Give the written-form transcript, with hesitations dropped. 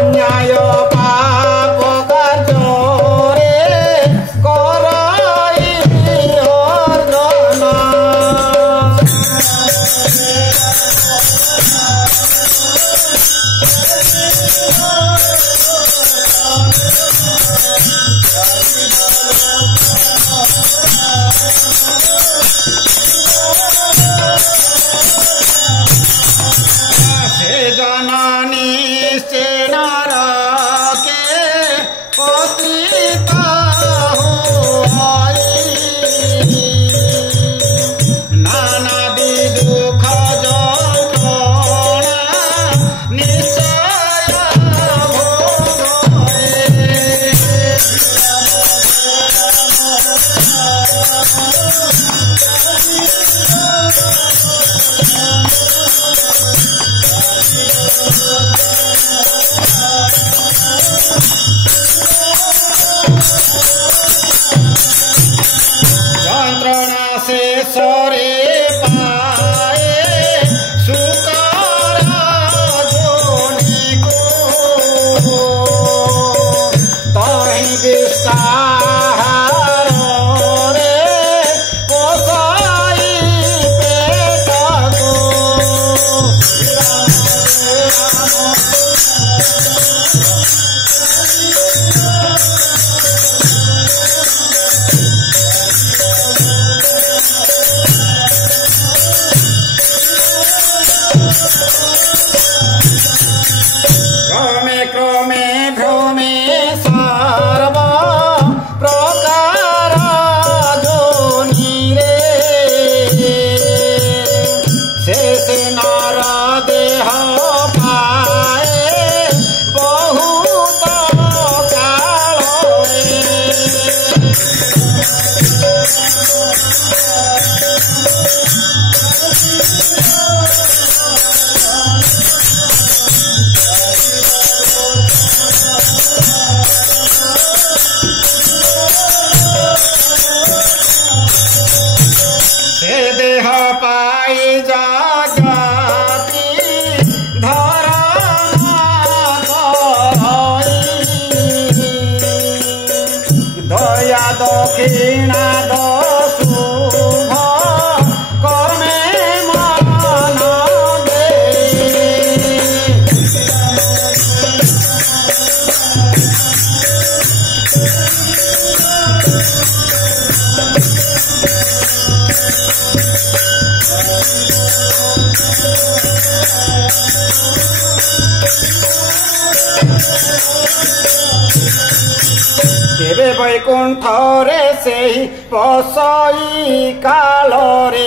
अन्याय पाप कार्य कराई अर्जन से जननी से नरके पतित हुई नानादि दुख जंत्रणा निश्चय भोगे यंत्रणा से सरे पाए सुकर जोनि को तहि विस्तार रे पोसाई पेट को क्रमे क्रमे भ्रमे सर्व प्रकार जोनि रे शेष नर देह पाए बहुत काल से देह पाई जागती धरा दया दक्षिणा शुभ कर्मे मन दे केबे वैकुंठ रे से पसई काल रे